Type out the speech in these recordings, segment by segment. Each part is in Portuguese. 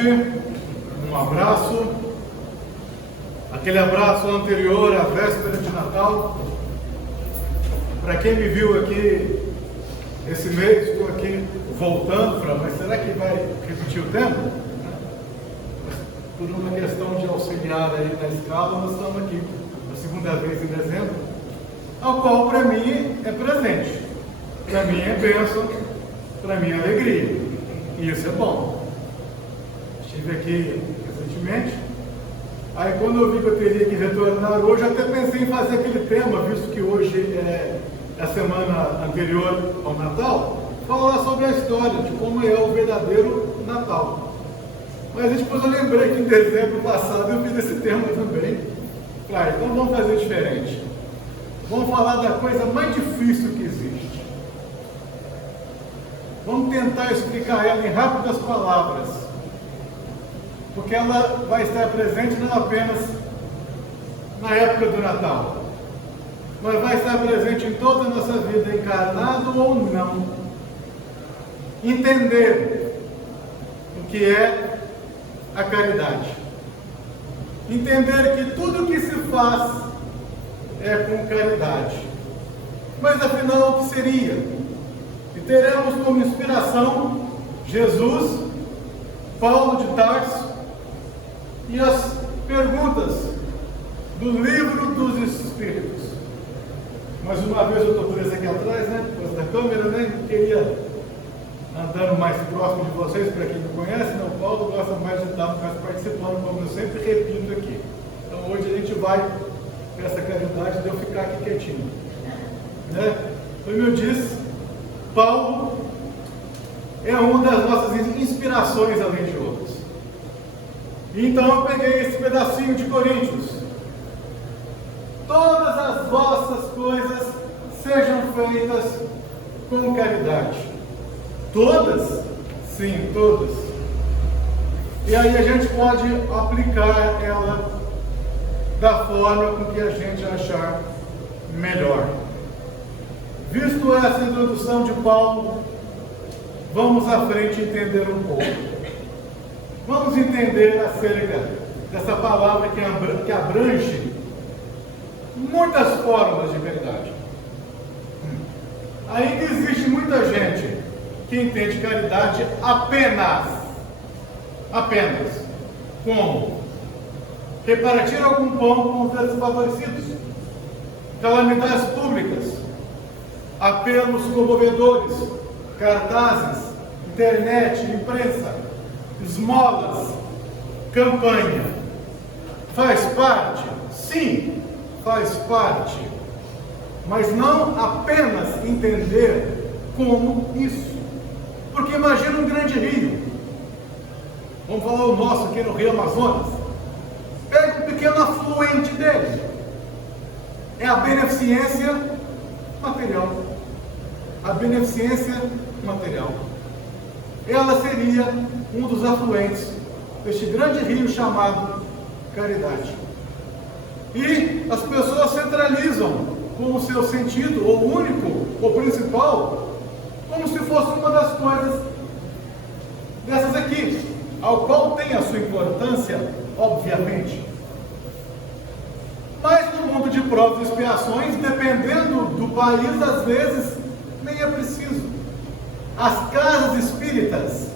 um abraço, aquele abraço anterior à véspera de Natal. Para quem me viu aqui esse mês, estou aqui voltando para, mas será que vai repetir o tema? Por uma questão de auxiliar aí na escala, nós estamos aqui a segunda vez em dezembro, ao qual para mim é presente, para mim é bênção, para mim é alegria, e isso é bom. Estive aqui recentemente, aí quando eu vi que eu teria que retornar hoje, até pensei em fazer aquele tema, visto que hoje é a semana anterior ao Natal, falar sobre a história de como é o verdadeiro Natal. Mas depois eu lembrei que em dezembro passado eu fiz esse tema também. Claro, então vamos fazer diferente. Vamos falar da coisa mais difícil que existe. Vamos tentar explicar ela em rápidas palavras, porque ela vai estar presente não apenas na época do Natal, mas vai estar presente em toda a nossa vida, encarnado ou não. Entender o que é a caridade. Entender que tudo que se faz é com caridade. Mas afinal, o que seria? E teremos como inspiração Jesus, Paulo de Tarso e as perguntas do Livro dos Espíritos. Mais uma vez eu estou preso aqui atrás, né? Por causa da câmera, né? Eu queria andando mais próximo de vocês, para quem não conhece, né? O Paulo gosta mais de estar participando, como eu sempre repito aqui. Então hoje a gente vai ter essa caridade de eu ficar aqui quietinho, né? Como eu disse, Paulo é uma das nossas inspirações, além de outras. Então eu peguei esse pedacinho de Coríntios. Todas as vossas coisas sejam feitas com caridade. Todas? Sim, todas. E aí a gente pode aplicar ela da forma com que a gente achar melhor. Visto essa introdução de Paulo, vamos à frente entender um pouco. Vamos entender acerca dessa palavra que abrange muitas formas de caridade. Ainda existe muita gente que entende caridade apenas, como repartir algum pão com os desfavorecidos, calamidades públicas, apelos comovedores, cartazes, internet, imprensa, esmolas, campanha. Faz parte? Sim, faz parte, mas não apenas entender como isso. Porque imagina um grande rio, vamos falar o nosso aqui no Rio Amazonas, pega um pequeno afluente dele, é a beneficência material. A beneficência material, ela seria um dos afluentes deste grande rio chamado caridade. E as pessoas centralizam com o seu sentido, ou único, ou principal, como se fosse uma das coisas dessas aqui, ao qual tem a sua importância, obviamente. Mas no mundo de provas e expiações, dependendo do país, às vezes nem é preciso. As casas espíritas,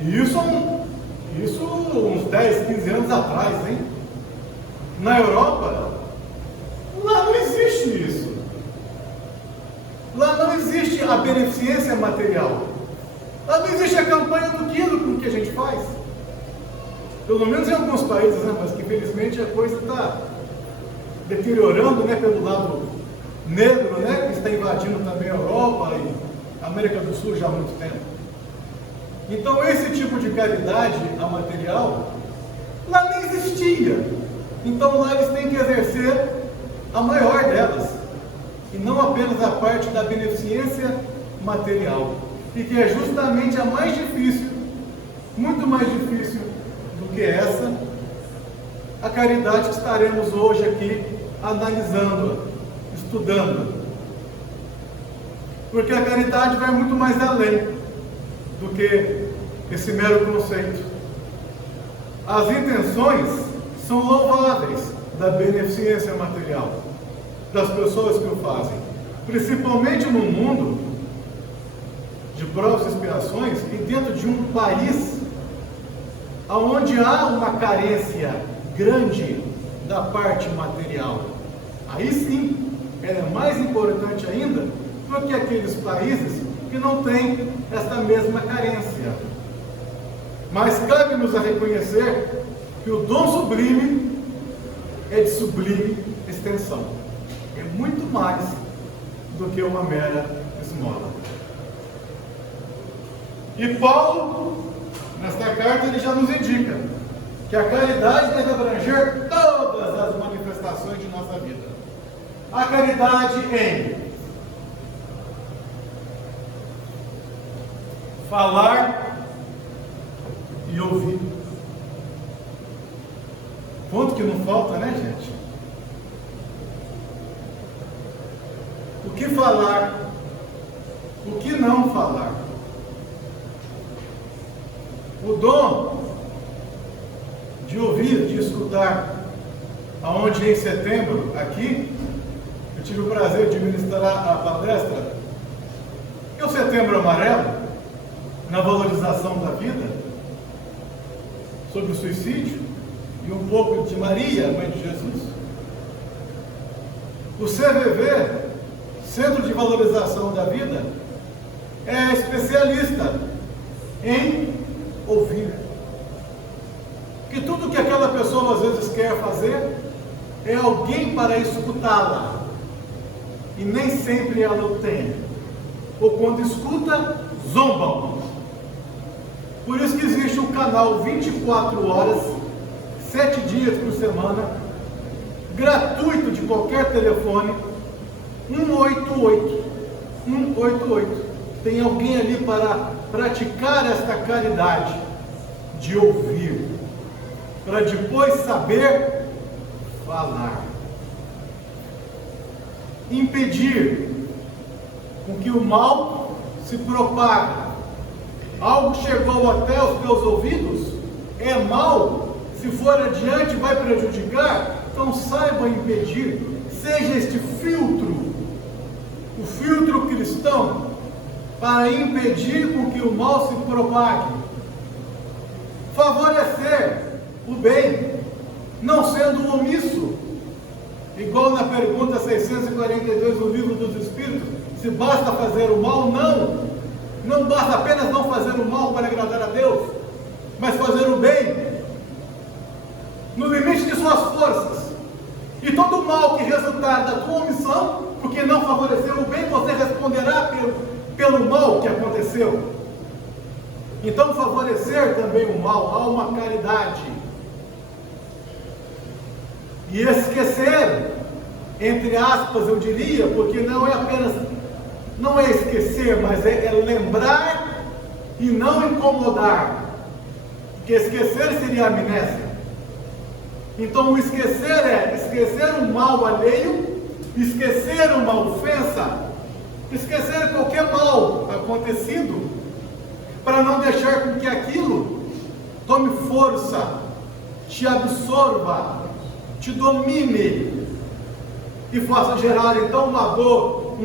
isso uns 10, 15 anos atrás, hein? Na Europa, lá não existe isso. Lá não existe a beneficência material. Lá não existe a campanha do quilo com que a gente faz. Pelo menos em alguns países, né? Mas que infelizmente a coisa está deteriorando, né? Pelo lado negro, né? Que está invadindo também a Europa e a América do Sul já há muito tempo. Então esse tipo de caridade a material lá nem existia. Então lá eles têm que exercer a maior delas, e não apenas a parte da beneficência material, e que é justamente a mais difícil, muito mais difícil do que essa, a caridade que estaremos hoje aqui analisando, estudando. Porque a caridade vai muito mais além do que esse mero conceito As intenções são louváveis da beneficência material das pessoas que o fazem, principalmente no mundo de provas e expiações e dentro de um país onde há uma carência grande da parte material. Aí sim, ela é mais importante ainda do que aqueles países que não têm essa mesma carência. Mas cabe-nos a reconhecer que o dom sublime é de sublime extensão. É muito mais do que uma mera esmola. E Paulo, nesta carta, ele já nos indica que a caridade deve abranger todas as manifestações de nossa vida. A caridade em falar e ouvir. Ponto que não falta, né, gente? O que falar? O que não falar? O dom de ouvir, de escutar, aonde em setembro, aqui, eu tive o prazer de ministrar a palestra, que é o Setembro Amarelo, na valorização da vida, sobre o suicídio, e um pouco de Maria, mãe de Jesus. O CVV, Centro de Valorização da Vida, é especialista em ouvir. Que tudo que aquela pessoa às vezes quer fazer é alguém para escutá-la, e nem sempre ela o tem, ou quando escuta, zombam. Por isso que existe um canal 24 horas, 7 dias por semana, gratuito de qualquer telefone, 188. 188. Tem alguém ali para praticar esta caridade de ouvir, para depois saber falar. Impedir com que o mal se propague. Algo chegou até os teus ouvidos, é mal, se for adiante vai prejudicar, então saiba impedir, seja este filtro, o filtro cristão, para impedir com que o mal se propague. Favorecer o bem, não sendo omisso, igual na pergunta 642 do Livro dos Espíritos, se basta fazer o mal, não. Não basta apenas não fazer o mal para agradar a Deus, mas fazer o bem, no limite de suas forças. E todo mal que resultar da tua omissão, porque não favoreceu o bem, você responderá pelo mal que aconteceu. Então favorecer também o mal, há uma caridade. E esquecer, entre aspas eu diria, porque não é esquecer, mas é lembrar e não incomodar. Porque esquecer seria amnésia. Então o esquecer é esquecer um mal alheio, esquecer uma ofensa, esquecer qualquer mal acontecido, para não deixar com que aquilo tome força, te absorva, te domine e faça gerar então uma dor,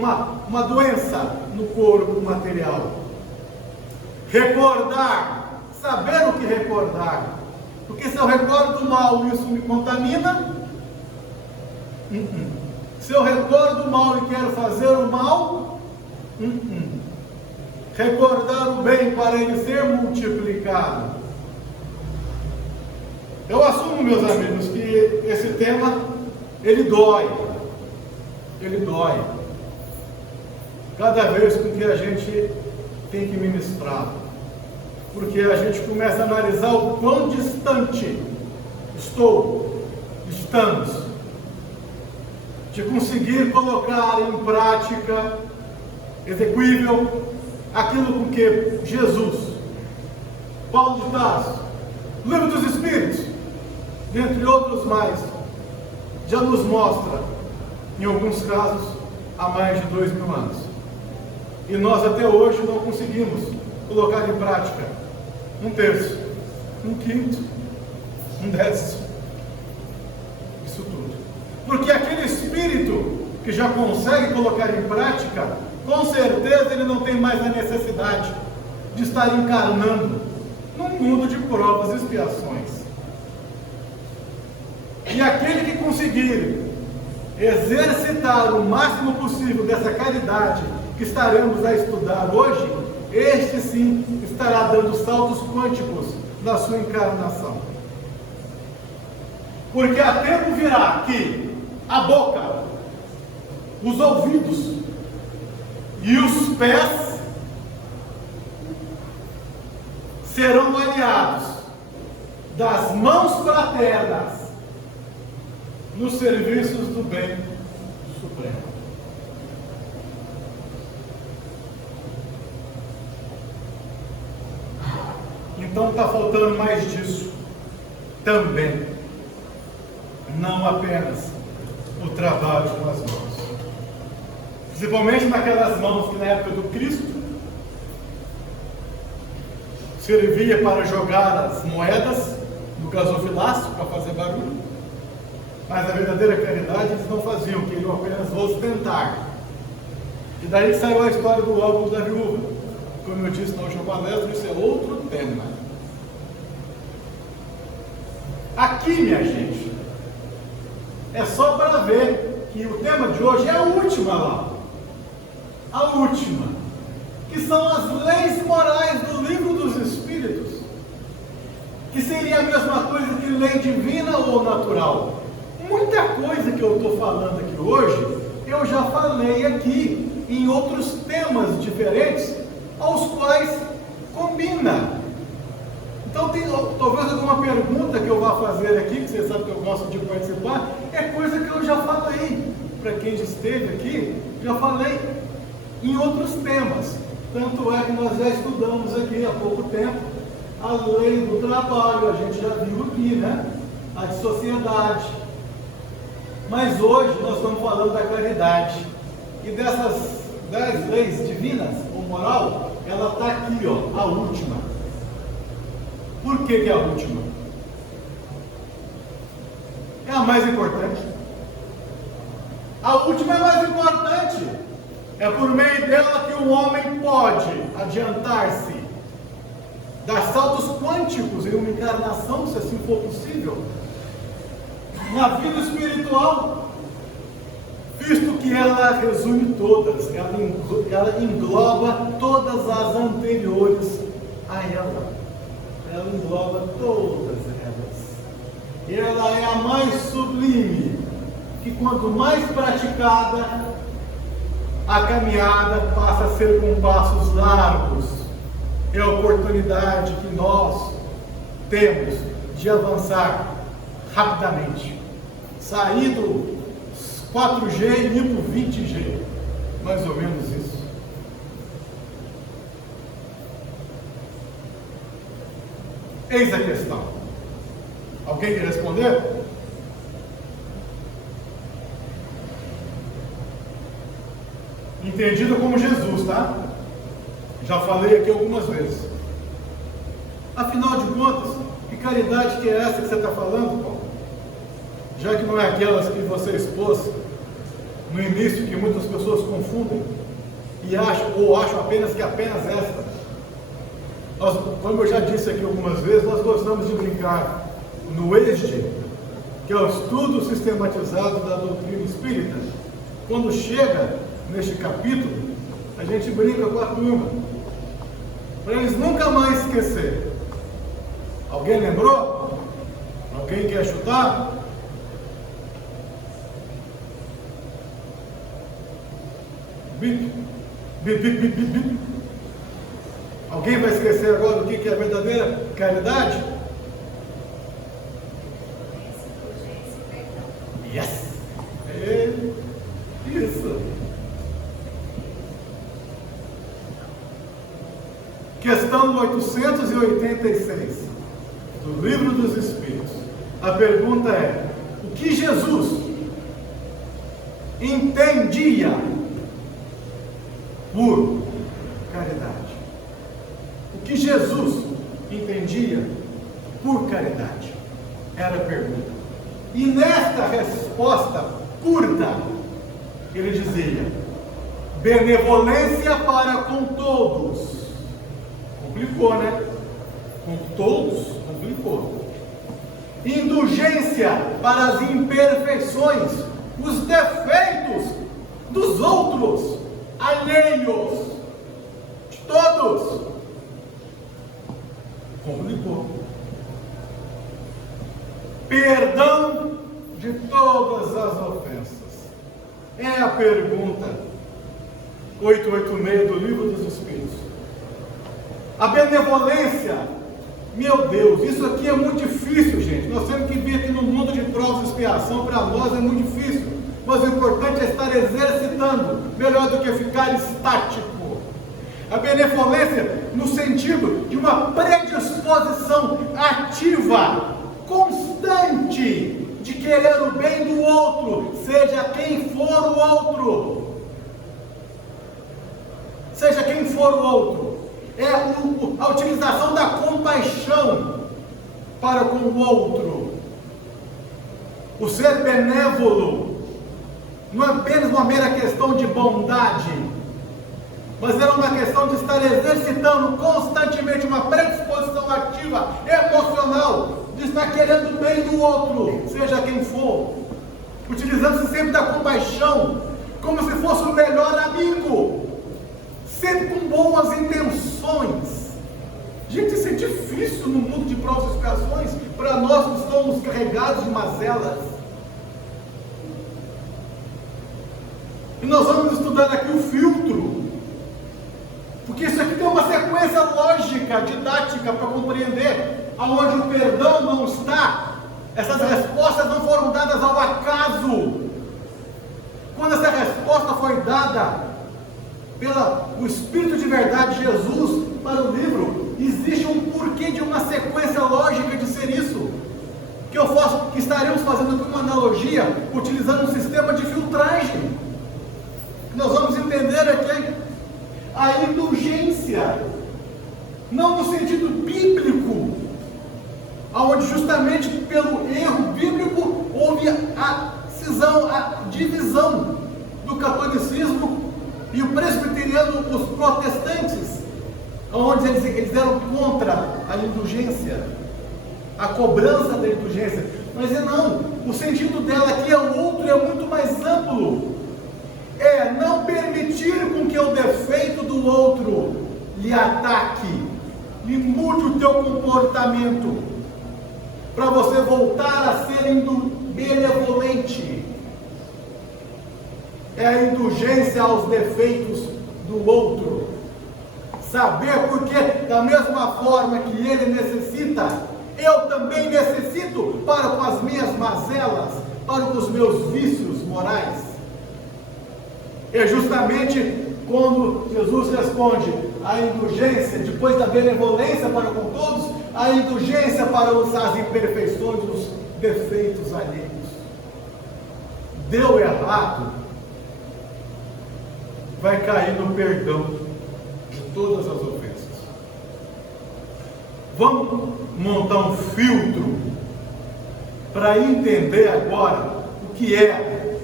uma doença no corpo material. Recordar, saber o que recordar, porque se eu recordo o mal e isso me contamina, se eu recordo o mal e quero fazer o mal, recordar o bem para ele ser multiplicado. Eu assumo, meus amigos, que esse tema, ele dói. Ele dói. Cada vez com que a gente tem que ministrar. Porque a gente começa a analisar o quão distante estamos, de conseguir colocar em prática, execuível, aquilo com que Jesus, Paulo de Tarso, Livro dos Espíritos, dentre outros mais, já nos mostra, em alguns casos, há mais de 2000 anos. E nós até hoje não conseguimos colocar em prática 1/3, 1/5, Um décimo. Isso tudo. Porque aquele espírito que já consegue colocar em prática, com certeza ele não tem mais a necessidade de estar encarnando num mundo de provas e expiações. E aquele que conseguir exercitar o máximo possível dessa caridade que estaremos a estudar hoje, este sim estará dando saltos quânticos na sua encarnação. Porque a tempo virá que a boca, os ouvidos e os pés serão aliados das mãos fraternas nos serviços do bem supremo. Então está faltando mais disso também, não apenas o trabalho com as mãos, principalmente naquelas mãos que na época do Cristo servia para jogar as moedas no gasofilácio para fazer barulho, mas a verdadeira caridade eles não faziam, queriam apenas ostentar. E daí saiu a história do óculos da viúva. Como eu disse na última palestra, isso é outro tema. Aqui, minha gente, é só para ver que o tema de hoje é a última lá. A última, que são as leis morais do livro dos Espíritos, que seria a mesma coisa que lei divina ou natural. Muita coisa que eu estou falando aqui hoje, eu já falei aqui em outros temas diferentes, aos quais combina. Então tem talvez alguma pergunta que eu vá fazer aqui, que você sabe que eu gosto de participar, é coisa que eu já falei. Para quem já esteve aqui, já falei em outros temas. Tanto é que nós já estudamos aqui há pouco tempo a lei do trabalho, a gente já viu aqui, né? A de sociedade. Mas hoje nós estamos falando da caridade. E dessas 10 leis divinas, ou moral, ela está aqui, ó, a última. Por que é a última? É a mais importante. A última é a mais importante. É por meio dela que o homem pode adiantar-se, dar saltos quânticos em uma encarnação, se assim for possível, na vida espiritual, visto que ela resume todas, ela engloba todas as anteriores a ela. Ela engloba todas elas. Ela é a mais sublime, que quanto mais praticada, a caminhada passa a ser com passos largos. É a oportunidade que nós temos de avançar rapidamente. Sair do 4G e ir para o 20G. Mais ou menos isso. Eis a questão. Alguém quer responder? Entendido como Jesus, tá? Já falei aqui algumas vezes. Afinal de contas, que caridade que é essa que você está falando, Paulo? Já que não é aquelas que você expôs no início, que muitas pessoas confundem e acham apenas que apenas esta. Nós, como eu já disse aqui algumas vezes, nós gostamos de brincar no ESG, que é o estudo sistematizado da doutrina espírita. Quando chega neste capítulo, a gente brinca com a turma, para eles nunca mais esquecerem. Alguém lembrou? Alguém quer chutar? Bip, bip, bip, bip, bip, bip. Alguém vai esquecer agora o que é a verdadeira caridade? Yes! Isso! Questão 886 do Livro dos Espíritos. A pergunta é: o que Jesus entendia por caridade? O que Jesus entendia por caridade? Era a pergunta. E nesta resposta curta, ele dizia: benevolência para com todos. Complicou, né? Com todos, complicou. Indulgência para as imperfeições, os defeitos dos outros, alheios, de todos. Complicou. Perdão de todas as ofensas. É a pergunta 886 do Livro dos Espíritos. A benevolência, meu Deus, isso aqui é muito difícil, gente. Nós temos que vir aqui no mundo de provas e expiação, para nós é muito difícil. Mas o importante é estar exercitando, melhor do que ficar estático. A benevolência no sentido de uma predisposição ativa, constante, de querer o bem do outro, seja quem for o outro. Seja quem for o outro. É a utilização da compaixão para com o outro. O ser benévolo não é apenas uma mera questão de bondade, mas era uma questão de estar exercitando constantemente uma predisposição ativa, emocional, de estar querendo o bem do outro, seja quem for, utilizando-se sempre da compaixão, como se fosse o melhor amigo, sempre com boas intenções. Gente, isso é difícil no mundo de provas e expiações, para nós que estamos carregados de mazelas. E nós vamos estudar aqui o filtro, porque isso aqui tem uma sequência lógica, didática, para compreender, aonde o perdão não está. Essas respostas não foram dadas ao acaso. Quando essa resposta foi dada pelo Espírito de Verdade, Jesus, para o livro, existe um porquê de uma sequência lógica de ser isso. Que estaremos fazendo aqui uma analogia, utilizando um sistema de filtragem. Nós vamos entender aqui a indulgência, não no sentido bíblico, onde justamente pelo erro bíblico houve a cisão, a divisão do catolicismo e o presbiteriano, os protestantes, onde eles eram contra a indulgência, a cobrança da indulgência. Mas não, o sentido dela aqui é o outro, é muito mais amplo. É não permitir com que o defeito do outro lhe ataque, lhe mude o teu comportamento, para você voltar a ser benevolente. É a indulgência aos defeitos do outro. Saber porque, da mesma forma que ele necessita, eu também necessito para com as minhas mazelas, para com os meus vícios morais. É justamente quando Jesus responde a indulgência, depois da benevolência para com todos, a indulgência para as imperfeições, os defeitos alheios. Deu errado, vai cair no perdão de todas as ofensas. Vamos montar um filtro para entender agora o que é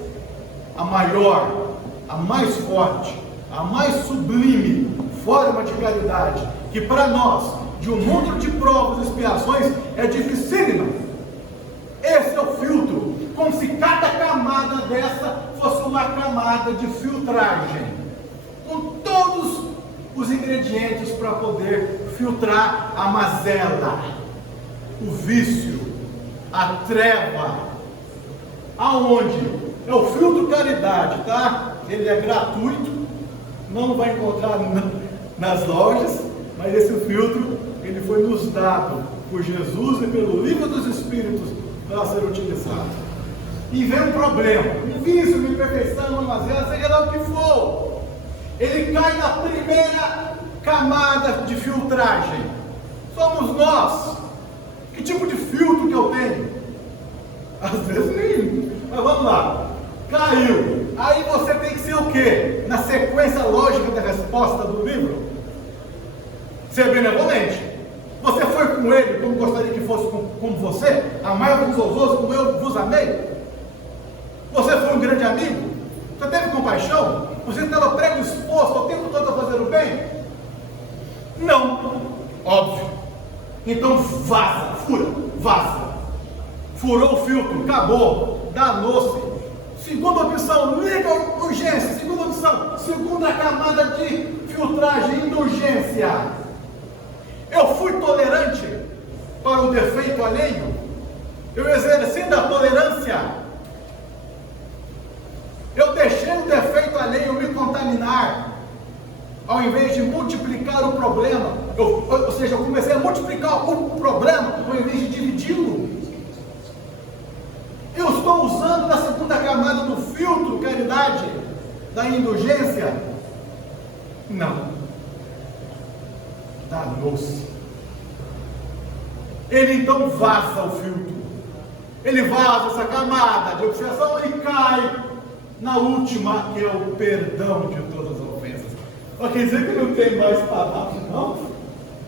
a maior, a mais forte, a mais sublime forma de caridade, que para nós, de um mundo de provas e expiações, é dificílima. Esse é o filtro, como se cada camada dessa fosse uma camada de filtragem, com todos os ingredientes para poder filtrar a mazela, o vício, a treva. Aonde? É o filtro caridade, tá? Ele é gratuito, não vai encontrar nas lojas, mas esse filtro, ele foi nos dado por Jesus e pelo Livro dos Espíritos para ser utilizado. E vem um problema, um vício, uma imperfeição, uma mazela, seja lá o que for, ele cai na primeira camada de filtragem. Somos nós. Que tipo de filtro que eu tenho? Às vezes nenhum, mas vamos lá. Caiu. Aí você tem que ser o quê? Na sequência lógica da resposta do livro, ser benevolente. Você foi com ele como gostaria que fosse com você, amai uns aos outros como eu vos amei. Você foi um grande amigo? Você teve compaixão? Você estava predisposto o tempo todo a fazer o bem? Não, óbvio. Então vaza, fura, vaza. Furou o filtro, acabou, danou-se. Segunda opção, liga a urgência. Segunda opção, segunda camada de filtragem, indulgência. Eu fui tolerante para o defeito alheio. Eu exercendo a tolerância. Eu deixei o defeito alheio me contaminar, ao invés de multiplicar o problema. Ou seja, eu comecei a multiplicar o problema, ao invés de dividi-lo. Eu estou usando na segunda camada do filtro, caridade, da indulgência? Não. Danou-se. Ele então vaza o filtro. Ele vaza essa camada de obsessão e cai na última, que é o perdão de todas as ofensas. Não quer dizer que não tem mais palavras, não?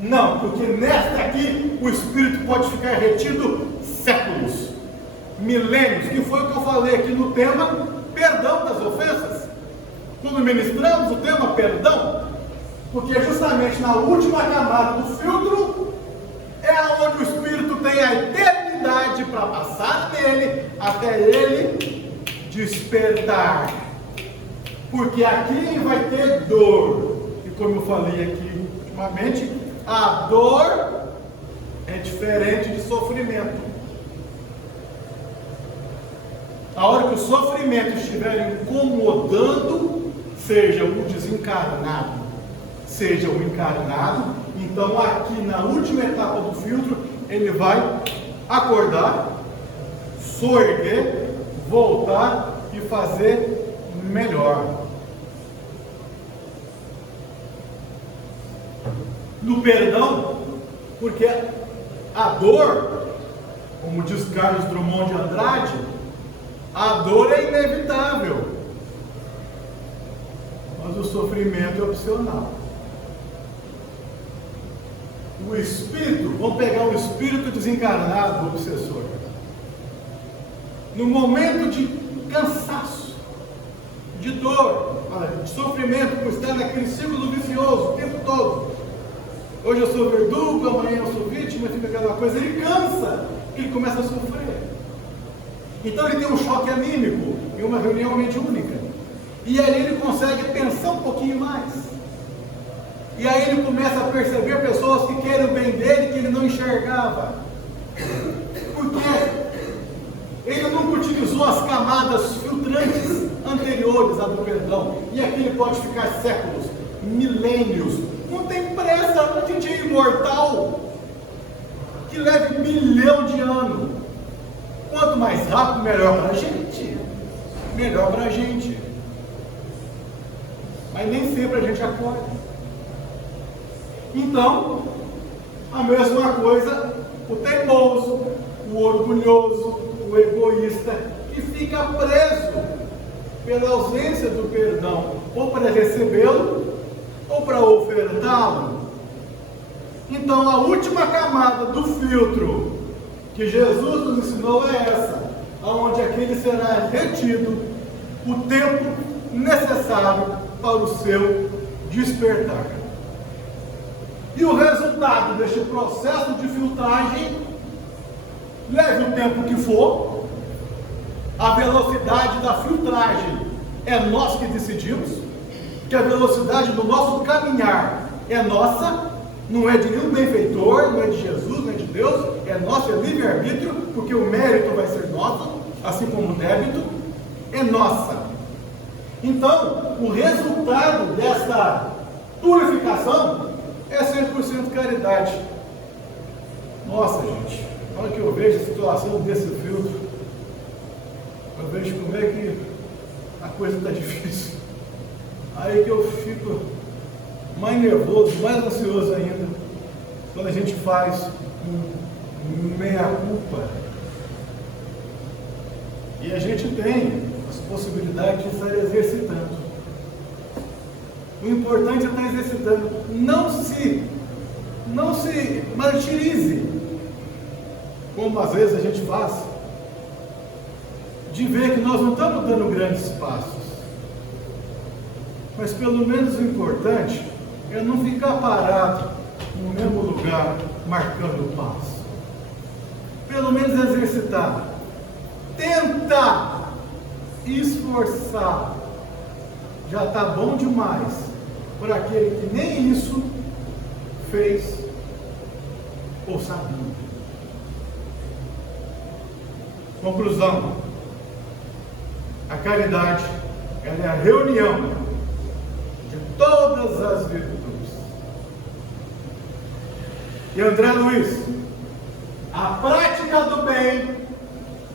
Não, porque nesta aqui o Espírito pode ficar retido séculos, milênios, que foi o que eu falei aqui no tema perdão das ofensas. Quando ministramos o tema perdão, porque justamente na última camada do filtro é onde o Espírito tem a eternidade para passar nele até ele despertar, porque aqui vai ter dor, e como eu falei aqui ultimamente, a dor é diferente de sofrimento. A hora que o sofrimento estiver incomodando, seja o desencarnado, seja o encarnado, então aqui na última etapa do filtro, ele vai acordar, soerguer, voltar e fazer melhor. No perdão, porque a dor, como diz Carlos Drummond de Andrade, a dor é inevitável, mas o sofrimento é opcional. O espírito, vamos pegar o espírito desencarnado do obsessor. No momento de cansaço, de dor, de sofrimento, por estar naquele círculo vicioso o tempo todo. Hoje eu sou verdugo, amanhã eu sou vítima, fica aquela coisa, ele cansa, ele começa a sofrer. Então ele tem um choque anímico em uma reunião mediúnica. E aí ele consegue pensar um pouquinho mais. E aí ele começa a perceber pessoas que querem o bem dele que ele não enxergava. Porque ele nunca utilizou as camadas filtrantes anteriores à do perdão. E aqui ele pode ficar séculos, milênios. Não tem pressa, a gente é imortal. Que leve 1 milhão de anos. Quanto mais rápido, melhor para a gente. Melhor para a gente. Mas nem sempre a gente acorda. Então, a mesma coisa, o teimoso, o orgulhoso, o egoísta, que fica preso pela ausência do perdão, ou para recebê-lo, ou para ofertá-lo. Então, a última camada do filtro que Jesus nos ensinou é essa, onde aquele será retido o tempo necessário para o seu despertar. E o resultado deste processo de filtragem, leve o tempo que for, a velocidade da filtragem é nós que decidimos, que a velocidade do nosso caminhar é nossa, não é de nenhum benfeitor, não é de Jesus, não é de Deus, é nosso, é livre-arbítrio, porque o mérito vai ser nosso, assim como o débito, é nossa. Então, o resultado dessa purificação é 100% caridade. Nossa, gente, na hora que eu vejo a situação desse filtro, eu vejo como é que a coisa está difícil. Aí que eu fico mais nervoso, mais ansioso ainda, quando a gente faz meia-culpa. E a gente tem as possibilidades de estar exercitando. O importante é estar exercitando. Não se martirize. como às vezes a gente faz, de ver que nós não estamos dando grandes passos. Mas pelo menos o importante é não ficar parado no mesmo lugar, marcando o passo. Pelo menos exercitar. Tentar, esforçar. Já está bom demais para aquele que nem isso fez ou sabia. Conclusão: a caridade, ela é a reunião de todas as virtudes. E André Luiz, a prática do bem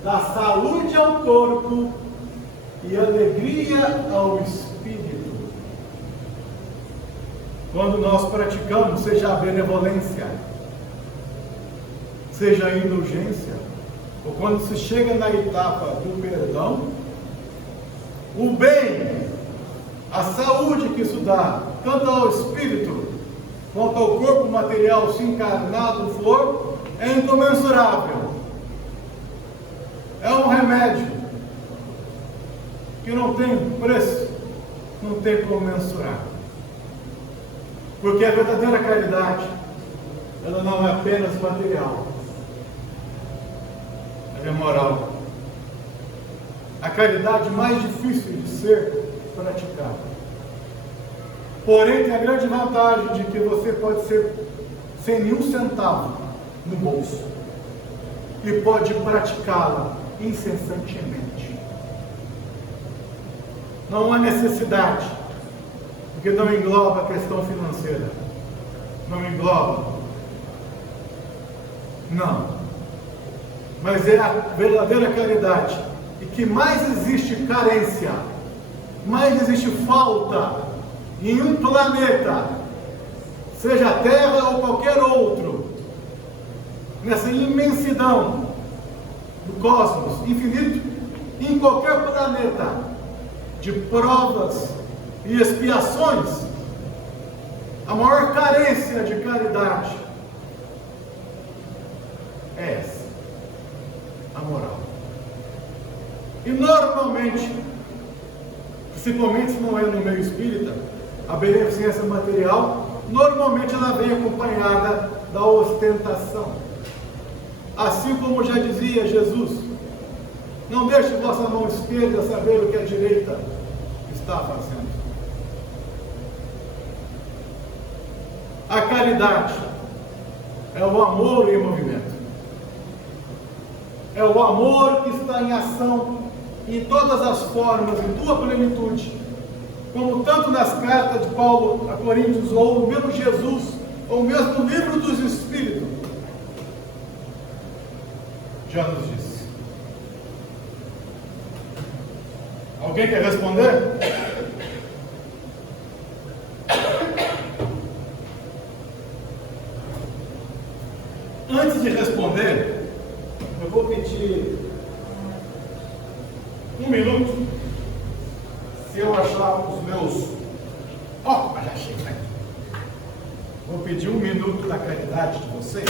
dá saúde ao corpo e alegria ao espírito. Quando nós praticamos, seja a benevolência, seja a indulgência, ou quando se chega na etapa do perdão, o bem, a saúde que isso dá, tanto ao espírito quanto ao corpo material, se encarnado for, é incomensurável. É um remédio que não tem preço, não tem como mensurar. Porque a verdadeira caridade, ela não é apenas material, ela é moral. A caridade mais difícil de ser praticada. Porém, tem a grande vantagem de que você pode ser sem nenhum centavo no bolso e pode praticá-la incessantemente. Não há necessidade, porque não engloba a questão financeira. Não engloba. Não. Mas é a verdadeira caridade. E que mais existe carência, mais existe falta em um planeta, seja a Terra ou qualquer outro, nessa imensidão do cosmos infinito, em qualquer planeta, de provas e expiações, a maior carência de caridade é essa, a moral. E normalmente, principalmente se não é no meio espírita, a beneficência material, normalmente ela vem acompanhada da ostentação. Assim como já dizia Jesus, não deixe vossa mão esquerda saber o que a direita está fazendo. A caridade é o amor em movimento. É o amor que está em ação em todas as formas, em tua plenitude, como tanto nas cartas de Paulo a Coríntios, ou no mesmo Jesus, ou mesmo no livro dos Espíritos, já nos disse. Alguém quer responder? Antes de responder, eu vou pedir um minuto, se eu achar os meus... já chega. Vou pedir um minuto da caridade de vocês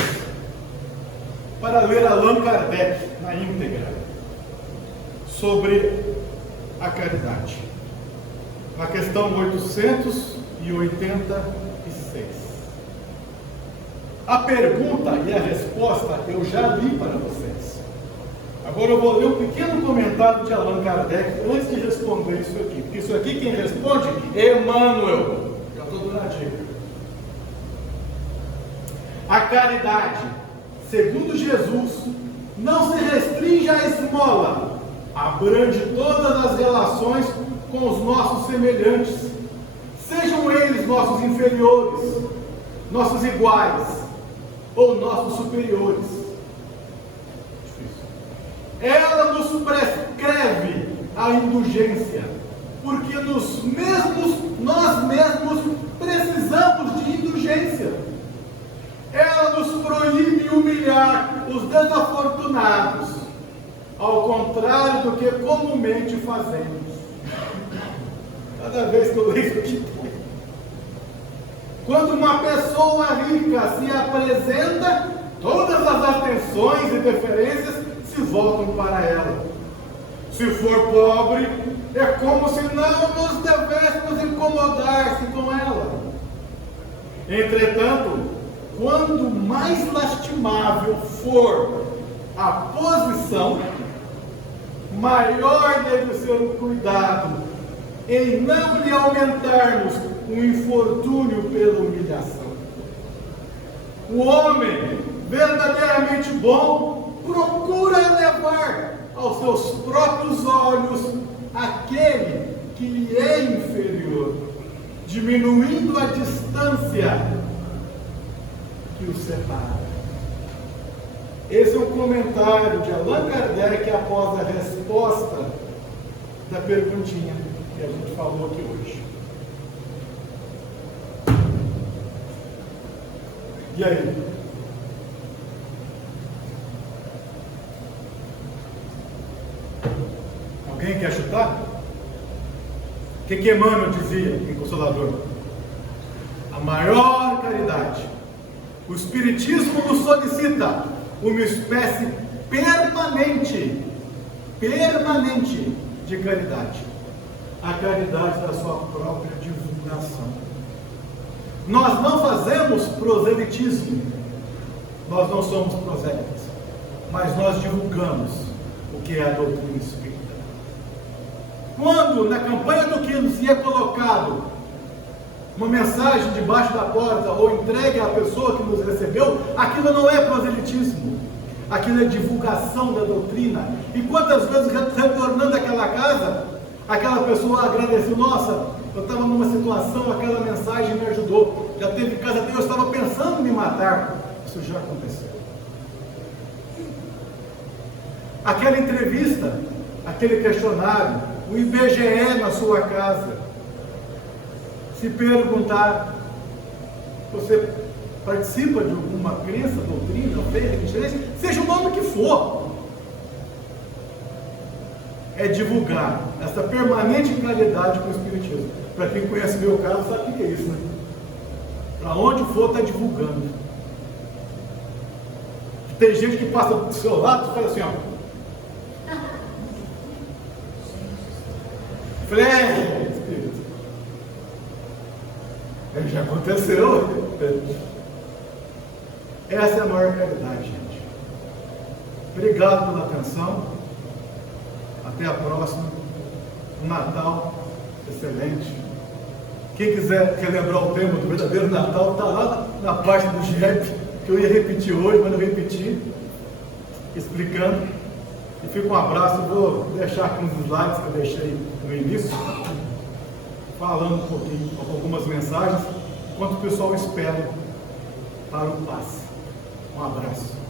para ler Allan Kardec na íntegra sobre a caridade, na questão 886. A pergunta e a resposta eu já li para vocês. Agora eu vou ler um pequeno comentário de Allan Kardec antes de responder isso aqui, porque isso aqui quem responde é Emmanuel. Já estou dando a dica. A caridade, segundo Jesus, não se restringe à esmola, abrange todas as relações com os nossos semelhantes, sejam eles nossos inferiores, nossos iguais ou nossos superiores. Ela nos prescreve a indulgência, porque nós mesmos precisamos de indulgência. Ela nos proíbe humilhar os desafortunados, ao contrário do que comumente fazemos. Cada vez que eu leio isso aqui, quando uma pessoa rica se apresenta todas as atenções e deferências se voltam para ela. Se for pobre, é como se não nos devêssemos incomodar-se com ela. Entretanto, quando mais lastimável for a posição, maior deve ser o cuidado em não lhe aumentarmos o infortúnio pela humilhação. O homem verdadeiramente bom procura elevar aos seus próprios olhos aquele que lhe é inferior, diminuindo a distância que o separa. Esse é um comentário de Allan Kardec após a resposta da perguntinha que a gente falou aqui hoje. E aí? Alguém quer chutar? O que Emmanuel dizia em Consolador? A maior caridade. O Espiritismo nos solicita uma espécie permanente de caridade. A caridade da sua própria divulgação. Nós não fazemos proselitismo. Nós não somos prosélitos. Mas nós divulgamos o que é a doutrina espírita. Quando na campanha do Quilo se é colocado uma mensagem debaixo da porta ou entregue à pessoa que nos recebeu, aquilo não é proselitismo, aquilo é divulgação da doutrina. E quantas vezes, retornando àquela casa, aquela pessoa agradeceu: nossa, eu estava numa situação, aquela mensagem me ajudou. Já teve casa que eu estava pensando em me matar. Isso já aconteceu. Aquela entrevista, aquele questionário, o IBGE na sua casa, se perguntar: você participa de alguma crença, doutrina, fé, religião, seja o nome que for, é divulgar essa permanente caridade com o Espiritismo. Para quem conhece meu caso, sabe o que é isso, né? Para onde for, está divulgando. Tem gente que passa do seu lado e fala assim, ó. Espírito. Já aconteceu. Essa é a maior caridade, gente. Obrigado pela atenção. Até a próxima. Um Natal excelente. Quem quiser relembrar o tema do verdadeiro Natal, está lá na parte do GEP, que eu ia repetir hoje, mas não repeti, explicando. E fica um abraço. Vou deixar aqui uns slides que eu deixei no início, falando um pouquinho, algumas mensagens, enquanto o pessoal espera para o passe. Um abraço.